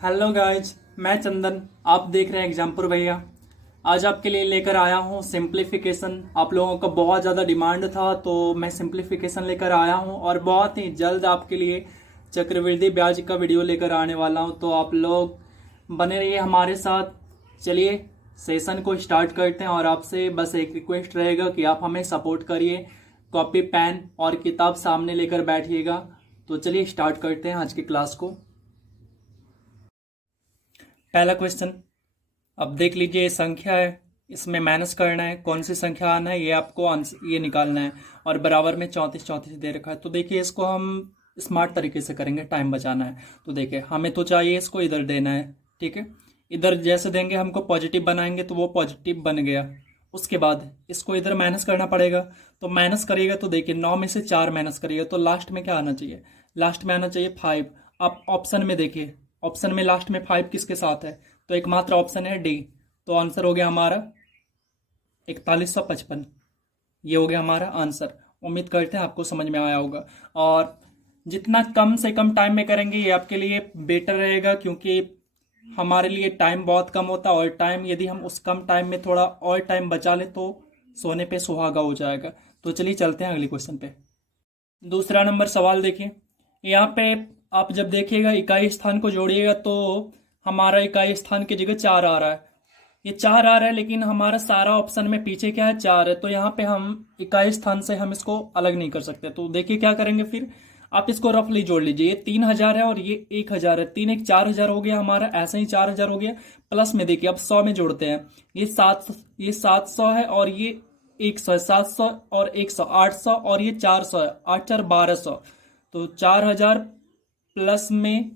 Hello guys, मैं चंदन। आप देख रहे हैं एग्जामपुर भैया। आज आपके लिए लेकर आया हूँ सिंप्लीफिकेशन। आप लोगों का बहुत ज़्यादा डिमांड था तो मैं सिंप्लीफिकेशन लेकर आया हूँ और बहुत ही जल्द आपके लिए चक्रवृद्धि ब्याज का वीडियो लेकर आने वाला हूँ। तो आप लोग बने रहिए हमारे साथ। चलिए सेशन को स्टार्ट करते हैं और आपसे बस एक रिक्वेस्ट रहेगा कि आप हमें सपोर्ट करिए। कॉपी पेन और किताब सामने लेकर बैठिएगा। तो चलिए स्टार्ट करते हैं आज की क्लास को। पहला क्वेश्चन, अब देख लीजिए, ये संख्या है, इसमें माइनस करना है, कौन सी संख्या आना है ये आपको आंसर ये निकालना है। और बराबर में 34 34 दे रखा है। तो देखिए इसको हम स्मार्ट तरीके से करेंगे, टाइम बचाना है। तो देखिए हमें तो चाहिए इसको इधर देना है, ठीक है। इधर जैसे देंगे हमको पॉजिटिव बनाएंगे तो वो पॉजिटिव बन गया। उसके बाद इसको इधर माइनस करना पड़ेगा। तो माइनस करिएगा तो देखिए 9 में से 4 माइनस करिएगा तो लास्ट में क्या आना चाहिए? लास्ट में आना चाहिए 5। आप ऑप्शन में देखिए, ऑप्शन में लास्ट में 5 किसके साथ है? तो एकमात्र ऑप्शन है डी। तो आंसर हो गया हमारा 4155। ये हो गया हमारा आंसर। उम्मीद करते हैं आपको समझ में आया होगा। और जितना कम से कम टाइम में करेंगे ये आपके लिए बेटर रहेगा, क्योंकि हमारे लिए टाइम बहुत कम होता है और टाइम यदि हम उस कम टाइम में थोड़ा और टाइम बचा ले तो सोने पे सुहागा हो जाएगा। तो चलिए चलते हैं अगले क्वेश्चन पे। दूसरा नंबर सवाल देखिए। यहाँ पे आप जब देखिएगा इकाई स्थान को जोड़िएगा तो हमारा इकाई स्थान की जगह 4 आ रहा है। ये 4 आ रहा है लेकिन हमारा सारा ऑप्शन में पीछे क्या है? 4 है। तो यहाँ पे हम इकाई स्थान से हम इसको अलग नहीं कर सकते। तो देखिए क्या करेंगे फिर। आप इसको रफली जोड़ लीजिए। ये 3000 है और ये 1000 है। 3 एक 4000 हो गया हमारा, ऐसे ही 4000 हो गया। प्लस में देखिए अब 100 में जोड़ते हैं। ये 700 है और ये 100 है। 700 और 100 800 और ये 400 है। 8 4 1200। तो 4000 प्लस में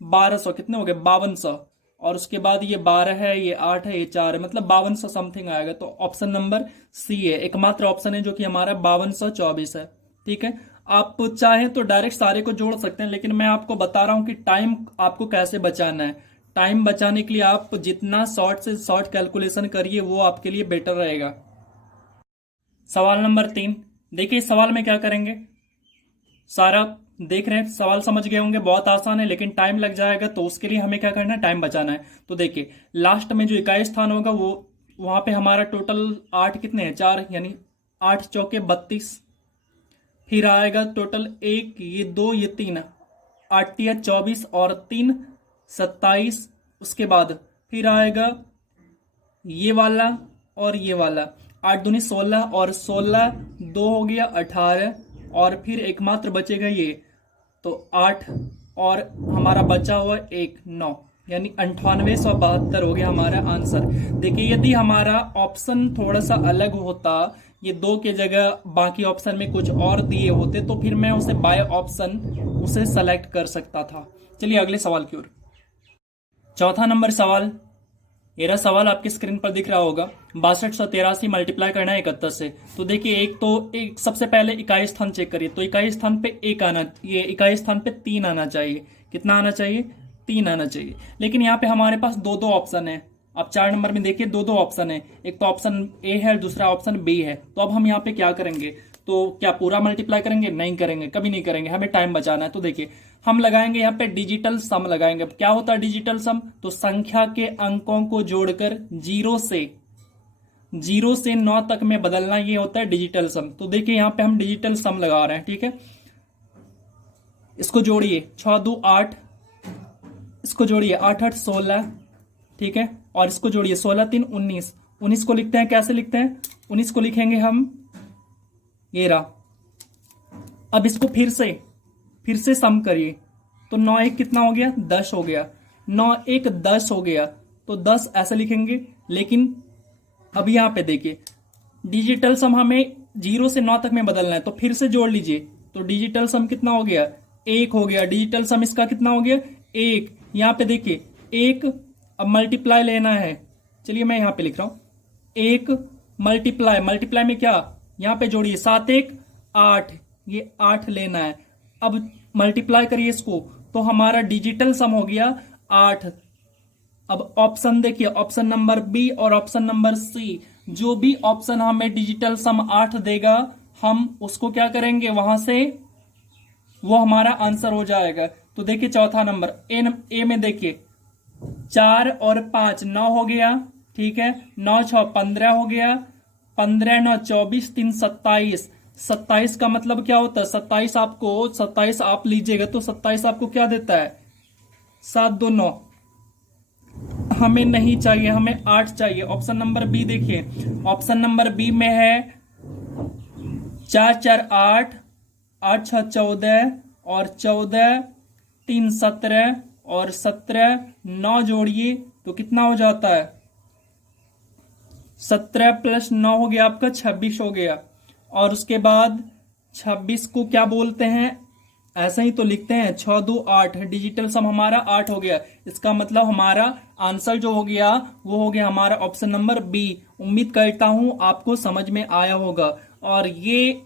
1200 कितने हो गए? 5200। और उसके बाद ये 12 है, ये 8 है, ये 4 है, मतलब 5200 समथिंग आएगा। तो ऑप्शन नंबर सी है, एकमात्र ऑप्शन है जो कि हमारा 5224 है। ठीक है। आप चाहें तो डायरेक्ट सारे को जोड़ सकते हैं, लेकिन मैं आपको बता रहा हूं कि टाइम आपको कैसे बचाना है। टाइम बचाने के लिए आप जितना शॉर्ट से शॉर्ट कैलकुलेशन करिए वो आपके लिए बेटर रहेगा। सवाल नंबर 3 देखिए। इस सवाल में क्या करेंगे, सारा देख रहे हैं, सवाल समझ गए होंगे। बहुत आसान है लेकिन टाइम लग जाएगा, तो उसके लिए हमें क्या करना है? टाइम बचाना है। तो देखिए लास्ट में जो इकाई स्थान होगा वो वहां पे हमारा टोटल 8 कितने हैं? 4, यानी 8 चौके 32। फिर आएगा टोटल 1, ये 2, ये 3, 8 या 24 और 3 27। उसके बाद फिर आएगा ये वाला और ये वाला, 8 दूनी 16 और 16 2 हो गया 18। और फिर एकमात्र बचेगा ये, तो 8 और हमारा बचा हुआ 1 9, यानी 9872 हो गया हमारा आंसर। देखिए यदि हमारा ऑप्शन थोड़ा सा अलग होता, ये 2 के जगह बाकी ऑप्शन में कुछ और दिए होते, तो फिर मैं उसे बाय ऑप्शन उसे सेलेक्ट कर सकता था। चलिए अगले सवाल की ओर। चौथा नंबर सवाल, मेरा सवाल आपकी स्क्रीन पर दिख रहा होगा। 6283 मल्टीप्लाई करना है 71 से। तो देखिए एक सबसे पहले इकाई स्थान चेक करिए। तो इकाई स्थान पे 1 आना, ये इकाई स्थान पे 3 आना चाहिए। कितना आना चाहिए? 3 आना चाहिए। लेकिन यहाँ पे हमारे पास 2 ऑप्शन है। आप 4 नंबर में देखिए 2 ऑप्शन है। एक तो ऑप्शन ए है, दूसरा ऑप्शन बी है। तो अब हम यहाँ पे क्या करेंगे? तो क्या पूरा मल्टीप्लाई करेंगे? नहीं करेंगे, कभी नहीं करेंगे, हमें टाइम बचाना है। तो देखिए हम लगाएंगे यहाँ पे डिजिटल सम लगाएंगे। अब क्या होता है डिजिटल सम? तो संख्या के अंकों को जोड़कर 0 से 9 तक में बदलना, ये होता है डिजिटल सम। तो देखिए यहाँ पे हम डिजिटल सम लगा रहे हैं, ठीक है। इसको जोड़िए, 6 2 8, इसको जोड़िए 8 8 16, ठीक है। और इसको जोड़िए 16 3 19। 19 को लिखते हैं, कैसे लिखते हैं? 19 को लिखेंगे हम ये रहा। अब इसको फिर से सम करिए। तो 9 1 कितना हो गया? 10 हो गया। 9 1 10 हो गया। तो 10 ऐसे लिखेंगे। लेकिन अब यहां पे देखिए डिजिटल सम हमें 0 से 9 तक में बदलना है। तो फिर से जोड़ लीजिए। तो डिजिटल सम कितना हो गया? 1 हो गया। डिजिटल सम इसका कितना हो गया? 1। यहां पे देखिए 1, अब मल्टीप्लाई लेना है। चलिए मैं यहां पे लिख रहा हूं 1 मल्टीप्लाई में क्या? यहां पे जोड़िए 7 1 8, ये 8 लेना है। अब मल्टीप्लाई करिए इसको, तो हमारा डिजिटल सम हो गया 8। अब ऑप्शन देखिए, ऑप्शन नंबर बी और ऑप्शन नंबर सी, जो भी ऑप्शन हमें डिजिटल सम 8 देगा हम उसको क्या करेंगे? वहां से वो हमारा आंसर हो जाएगा। तो देखिए चौथा नंबर ए में देखिए 4 और 5 9 हो गया, ठीक है, 9 6 15 हो गया, 15 9 24, 3 27, 27 का मतलब क्या होता है, 27 आप लीजिएगा तो 27 आपको क्या देता है, 7 2 9, हमें नहीं चाहिए, हमें 8 चाहिए। ऑप्शन नंबर बी देखिए, ऑप्शन नंबर बी में है 4 4 8, 8 6 14 और 14 3 17 और 17 9 जोड़िए तो कितना हो जाता है, 17 प्लस 9 हो गया आपका 26 हो गया। और उसके बाद 26 को क्या बोलते हैं, ऐसे ही तो लिखते हैं 6 2 8, डिजिटल सम हमारा 8 हो गया। इसका मतलब हमारा आंसर जो हो गया वो हो गया हमारा ऑप्शन नंबर बी। उम्मीद करता हूं आपको समझ में आया होगा। और ये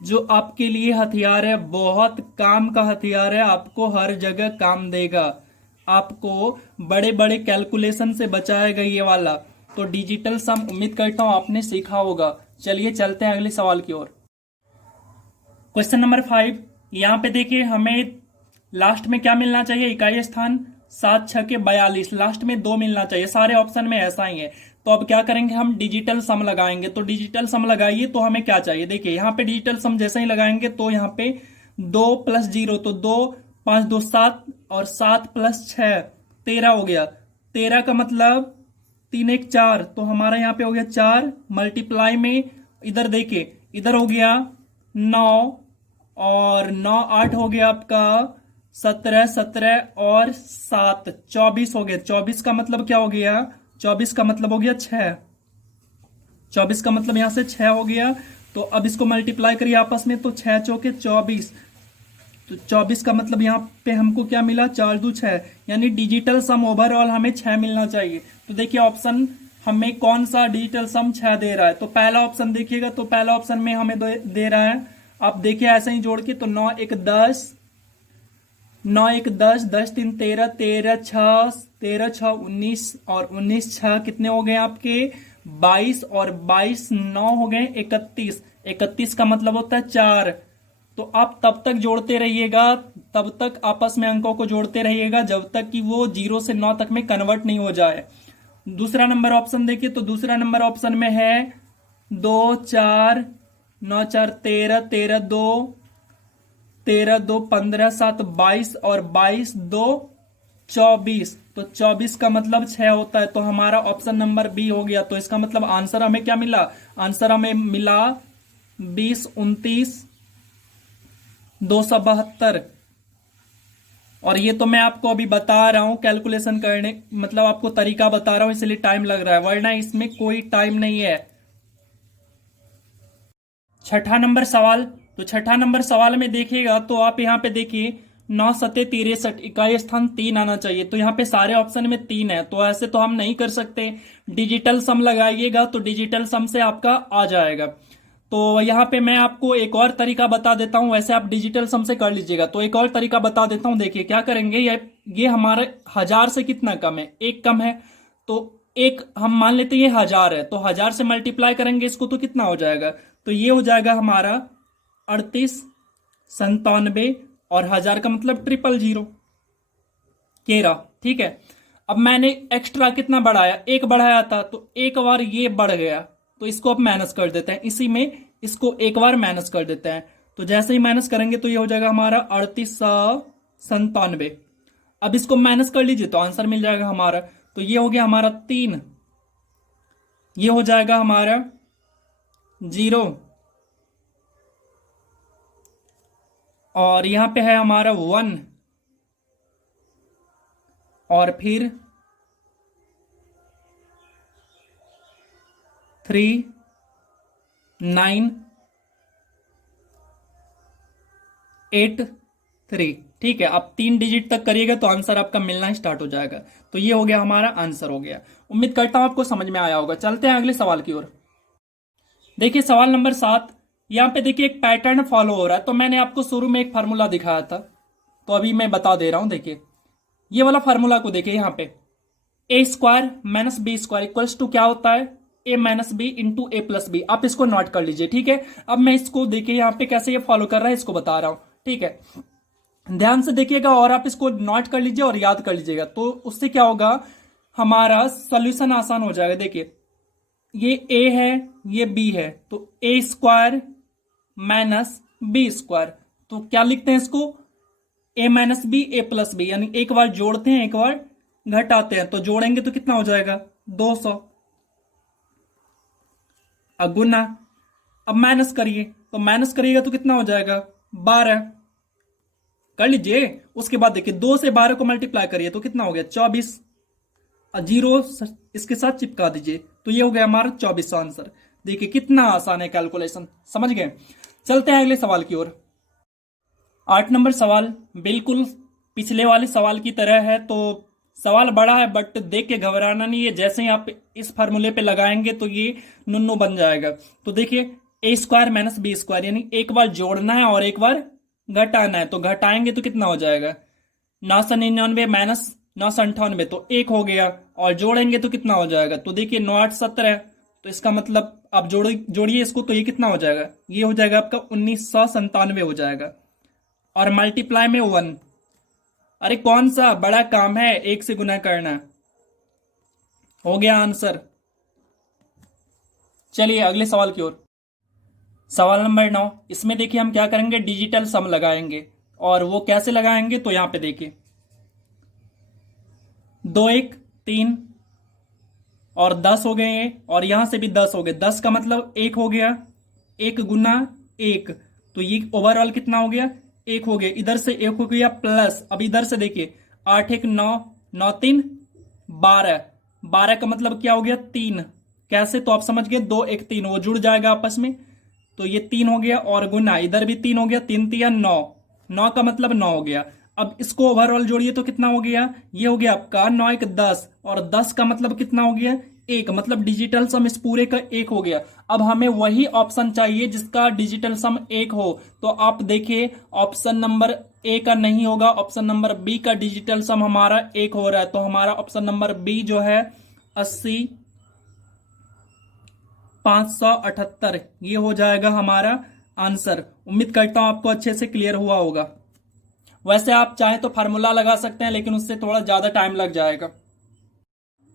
जो आपके लिए हथियार है बहुत काम का हथियार है, आपको हर जगह काम देगा, आपको बड़े बड़े कैलकुलेशन से बचाएगा ये वाला। तो डिजिटल सम उम्मीद करता हूं आपने सीखा होगा। चलिए चलते हैं अगले सवाल की ओर। क्वेश्चन नंबर 5, यहां पे देखिए हमें लास्ट में क्या मिलना चाहिए, इकाई स्थान 7 6 के 42, लास्ट में 2 मिलना चाहिए, सारे ऑप्शन में ऐसा ही है। तो अब क्या करेंगे, हम डिजिटल सम लगाएंगे। तो डिजिटल सम लगाइए तो हमें क्या चाहिए, देखिए यहाँ पे डिजिटल सम जैसे ही लगाएंगे तो यहाँ पे 2 + 0 तो 2 5 2 7 और 7 + 6 13 हो गया। 13 का मतलब 3 1 4, तो हमारा यहाँ पे हो गया 4 मल्टीप्लाई में इधर देखिए इधर हो गया 9 और 9 8 हो गया आपका 17 17 और 7 24 हो गया। 24 का मतलब क्या हो गया, 24 का मतलब हो गया 6, 24 का मतलब यहां से 6 हो गया। तो अब इसको मल्टीप्लाई करिए आपस में तो 6 चौके 24, तो 24 का मतलब यहाँ पे हमको क्या मिला, 4 2 6, यानी डिजिटल सम ओवरऑल हमें 6 मिलना चाहिए। तो देखिए ऑप्शन हमें कौन सा डिजिटल सम 6 दे रहा है, तो पहला ऑप्शन देखिएगा, तो पहला ऑप्शन में हमें दे रहा है, आप देखिए ऐसे ही जोड़ के, तो 9 1 10, 9 1 10, 10 3 13, 13 6 13 6 19 और 19 6 कितने हो गए आपके 22 और 22 9 हो गए 31, 31 का मतलब होता है 4। तो आप तब तक जोड़ते रहिएगा, तब तक आपस में अंकों को जोड़ते रहिएगा जब तक कि वो 0 से 9 तक में कन्वर्ट नहीं हो जाए। दूसरा नंबर ऑप्शन देखिए, तो दूसरा नंबर ऑप्शन में है 2 4 9 4 13, 13 2 13 2 15 7 22 और 22 2 24, तो 24 का मतलब 6 होता है। तो हमारा ऑप्शन नंबर बी हो गया। तो इसका मतलब आंसर हमें क्या मिला, आंसर हमें मिला 20 29 272। और ये तो मैं आपको अभी बता रहा हूं कैलकुलेशन करने, मतलब आपको तरीका बता रहा हूं इसलिए टाइम लग रहा है, वरना इसमें कोई टाइम नहीं है। छठा नंबर सवाल, तो छठा नंबर सवाल में देखिएगा तो आप यहाँ पे देखिए 9 7 63, इकाई स्थान 3 आना चाहिए। तो यहाँ पे सारे ऑप्शन में 3 है, तो ऐसे तो हम नहीं कर सकते, डिजिटल सम लगाइएगा तो डिजिटल सम से आपका आ जाएगा। तो यहाँ पे मैं आपको एक और तरीका बता देता हूं, वैसे आप डिजिटल सम से कर लीजिएगा। तो एक और तरीका बता देता हूं, देखिए क्या करेंगे, ये हमारे 1000 से कितना कम है, 1 कम है। तो एक हम मान लेते हैं ये 1000 है, तो 1000 से मल्टीप्लाई करेंगे इसको तो कितना हो जाएगा, तो ये हो जाएगा हमारा 38 97 और 1000 का मतलब 000 केरा, ठीक है। अब मैंने एक्स्ट्रा कितना बढ़ाया, 1 बढ़ाया था, तो एक बार ये बढ़ गया, तो इसको अब माइनस कर देते हैं, इसी में इसको एक बार माइनस कर देते हैं। तो जैसे ही माइनस करेंगे तो ये हो जाएगा हमारा 3897। अब इसको माइनस कर लीजिए तो आंसर मिल जाएगा हमारा, तो ये हो गया हमारा 3, ये हो जाएगा हमारा 0 और यहां पे है हमारा 1 और फिर 3 9 8 3, ठीक है। आप 3 डिजिट तक करिएगा तो आंसर आपका मिलना स्टार्ट हो जाएगा। तो ये हो गया हमारा आंसर हो गया। उम्मीद करता हूं आपको समझ में आया होगा। चलते हैं अगले सवाल की ओर। देखिए सवाल नंबर 7, यहां पे देखिए एक पैटर्न फॉलो हो रहा है। तो मैंने आपको शुरू में एक फार्मूला दिखाया था, तो अभी मैं बता दे रहा हूं। देखिए ये वाला फार्मूला को देखिए, यहां पे a² - b² इक्वल्स टू क्या होता है, a - b into a + b। आप इसको नोट कर लीजिए, ठीक है। अब मैं इसको देखिए यहाँ पे कैसे ये फॉलो कर रहा है इसको बता रहा हूं, ठीक है। ध्यान से देखिएगा और आप इसको नोट कर लीजिए और याद कर लीजिएगा, तो उससे क्या होगा, हमारा सॉल्यूशन आसान हो जाएगा। देखिए ये ए है, ये बी है, तो ए स्क्वायर माइनस बी स्क्वायर, तो क्या लिखते हैं इसको, ए माइनस बी ए प्लस बी, यानी एक बार जोड़ते हैं एक बार घटाते हैं, तो जोड़ेंगे तो कितना हो जाएगा 200 अगुना। अब माइनस करिए, तो माइनस करिएगा तो कितना हो जाएगा 12, कर लीजिए। उसके बाद देखिए 2 से 12 को मल्टीप्लाई करिए तो कितना हो गया 24, और जीरो इसके साथ चिपका दीजिए, तो ये हो गया हमारा 24 आंसर। देखिए कितना आसान है कैलकुलेशन, समझ गए। चलते हैं अगले सवाल की ओर। 8 नंबर सवाल बिल्कुल पिछले वाले सवाल की तरह है, तो सवाल बड़ा है बट देख के घबराना नहीं है, जैसे ही आप इस फार्मूले पे लगाएंगे तो ये नुन्नू बन जाएगा। तो देखिए ए स्क्वायर माइनस बी स्क्वायर, यानी एक बार जोड़ना है और एक बार घटाना है, तो घटाएंगे तो कितना हो जाएगा 999 माइनस 998, तो 1 हो गया, और जोड़ेंगे तो कितना हो जाएगा, तो देखिए 9 8 17, तो इसका मतलब आप जोड़िए इसको, तो ये कितना हो जाएगा, ये हो जाएगा आपका 1997 हो जाएगा, और मल्टीप्लाई में 1। अरे कौन सा बड़ा काम है, 1 से गुना करना, हो गया आंसर। चलिए अगले सवाल की ओर। सवाल नंबर 9, इसमें देखिए हम क्या करेंगे, डिजिटल सम लगाएंगे, और वो कैसे लगाएंगे, तो यहां पे देखिए 2 1 3 और 10 हो गए हैं, और यहां से भी 10 हो गए, 10 का मतलब 1 हो गया, 1 गुना 1, तो ये ओवरऑल कितना हो गया 1 हो गया, इधर से 1 हो गया प्लस, अब इधर से देखिए 8 1 9 9 3 12, 12 का मतलब क्या हो गया 3, कैसे, तो आप समझ गए 2 1 3 वो जुड़ जाएगा आपस में, तो ये 3 हो गया, और गुना इधर भी 3 हो गया, 3 3 9, 9 का मतलब 9 हो गया। अब इसको ओवरऑल जोड़िए तो कितना हो गया, ये हो गया आपका 9 1 10, और 10 का मतलब कितना हो गया 1, मतलब डिजिटल सम इस पूरे का 1 हो गया। अब हमें वही ऑप्शन चाहिए जिसका डिजिटल सम 1 हो, तो आप देखिए ऑप्शन नंबर ए का नहीं होगा, ऑप्शन नंबर बी का डिजिटल सम हमारा 1 हो रहा है, तो हमारा ऑप्शन नंबर बी जो है 80 578, ये हो जाएगा हमारा आंसर। उम्मीद करता हूं आपको अच्छे से क्लियर हुआ होगा। वैसे आप चाहें तो फार्मूला लगा सकते हैं, लेकिन उससे थोड़ा ज्यादा टाइम लग जाएगा।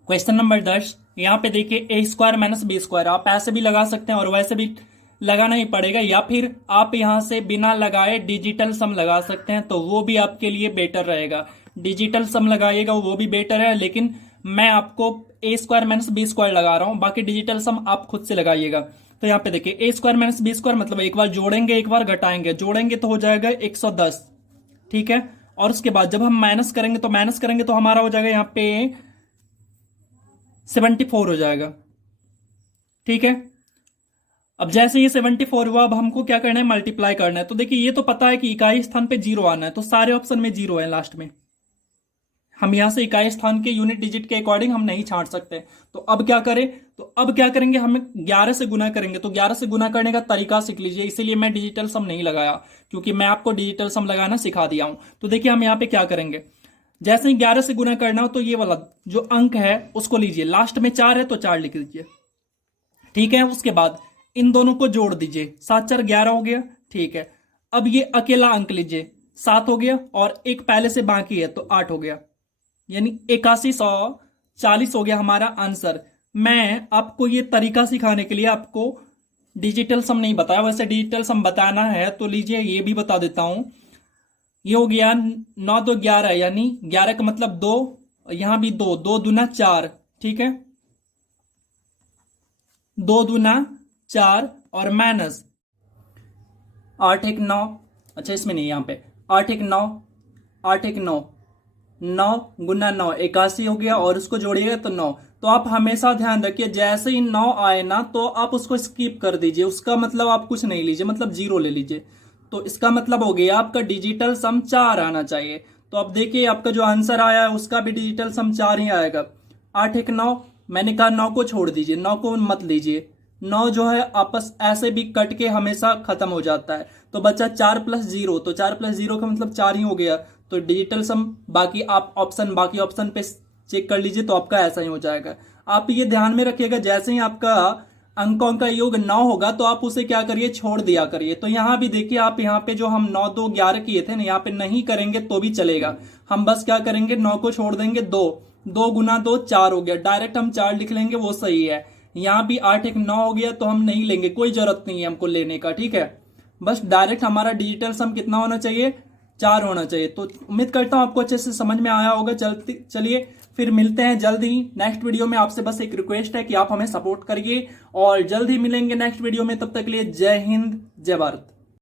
क्वेश्चन नंबर 10, यहाँ पे देखिए ए स्क्वायर माइनस बी स्क्वायर, आप ऐसे भी लगा सकते हैं और वैसे भी लगाना ही पड़ेगा, या फिर आप यहां से बिना लगाए डिजिटल सम लगा सकते हैं, तो वो भी आपके लिए बेटर रहेगा। डिजिटल सम लगाइएगा वो भी बेटर है, लेकिन मैं आपको ए स्क्वायर माइनस बी स्क्वायर लगा रहा हूं, बाकी डिजिटल सम आप खुद से लगाइएगा। तो यहाँ पे देखिए ए स्क्वायर माइनस बी स्क्वायर मतलब एक बार जोड़ेंगे एक बार घटाएंगे, जोड़ेंगे तो हो जाएगा 110, ठीक है, और उसके बाद जब हम माइनस करेंगे तो हमारा हो जाएगा यहाँ पे 74 हो जाएगा, ठीक है। अब जैसे ये 74 हुआ, अब हमको क्या करना है मल्टीप्लाई करना है, तो देखिए ये तो पता है कि इकाई स्थान पे 0 आना है, तो सारे ऑप्शन में 0 है लास्ट में, हम यहां से इकाई स्थान के यूनिट डिजिट के अकॉर्डिंग हम नहीं छांट सकते। तो अब क्या करें, तो अब क्या करेंगे, हम 11 से गुना करेंगे, तो 11 से गुना करने का तरीका सीख लीजिए, इसीलिए मैं डिजिटल सम नहीं लगाया, क्योंकि मैं आपको डिजिटल सम लगाना सिखा दिया हूं। तो देखिए हम यहाँ पे क्या करेंगे, जैसे ही 11 से गुना करना हो तो ये वाला जो अंक है उसको लीजिए, लास्ट में 4 है तो 4 लिख दीजिए, ठीक है। उसके बाद इन दोनों को जोड़ दीजिए, 7 4 11 हो गया, ठीक है। अब ये अकेला अंक लीजिए, 7 हो गया, और एक पहले से बाकी है तो 8 हो गया, यानी 8140 हो गया हमारा आंसर। मैं आपको ये तरीका सिखाने के लिए आपको डिजिटल सम नहीं बताया, वैसे डिजिटल सम बताना है तो लीजिए ये भी बता देता हूं। ये हो गया 9 2 11, यानी 11 का मतलब 2, यहां भी 2 2 दूना 4, ठीक है, 2 दूना 4, और माइनस 8 1 9, अच्छा इसमें नहीं, यहां पे 8 1 9 8 1 9, 9 गुना 9 81 हो गया, और उसको जोड़िएगा तो 9। तो आप हमेशा ध्यान रखिए जैसे ही 9 आए ना तो आप उसको स्किप कर दीजिए, उसका मतलब आप कुछ नहीं लीजिए, मतलब 0 ले लीजिए, तो इसका मतलब हो गया आपका डिजिटल सम 4 आना चाहिए। तो अब देखिए आपका जो आंसर आया है उसका भी डिजिटल सम 4 ही आएगा। 8 1 9, मैंने कहा 9 को छोड़ दीजिए, 9 को मत लीजिए, 9 जो है आपस ऐसे भी कट के हमेशा खत्म हो जाता है, तो बचा 4 + 0, तो 4 + 0 का मतलब 4 ही हो गया, तो डिजिटल सम बाकी ऑप्शन पे चेक कर लीजिए, तो आपका ऐसा ही हो जाएगा। आप ये ध्यान में रखिएगा जैसे ही आपका अंकों का योग 9 होगा तो आप उसे क्या करिए, छोड़ दिया करिए। तो यहाँ भी देखिए आप, यहाँ पे जो हम 9 2 11 किए थे ना, यहाँ पे नहीं करेंगे तो भी चलेगा। हम बस क्या करेंगे, 9 को छोड़ देंगे, 2 2 गुना 2 4 हो गया, डायरेक्ट हम 4 लिख लेंगे, वो सही है। यहाँ भी 8 1 9 हो गया, तो हम नहीं लेंगे, कोई जरूरत नहीं है हमको लेने का, ठीक है। बस डायरेक्ट हमारा डिजिटल सम कितना होना चाहिए, 4 होना चाहिए। तो उम्मीद करता हूं आपको अच्छे से समझ में आया होगा। चलिए फिर मिलते हैं जल्द ही नेक्स्ट वीडियो में। आपसे बस एक रिक्वेस्ट है कि आप हमें सपोर्ट करिए और जल्द ही मिलेंगे नेक्स्ट वीडियो में। तब तक के लिए जय हिंद, जय भारत।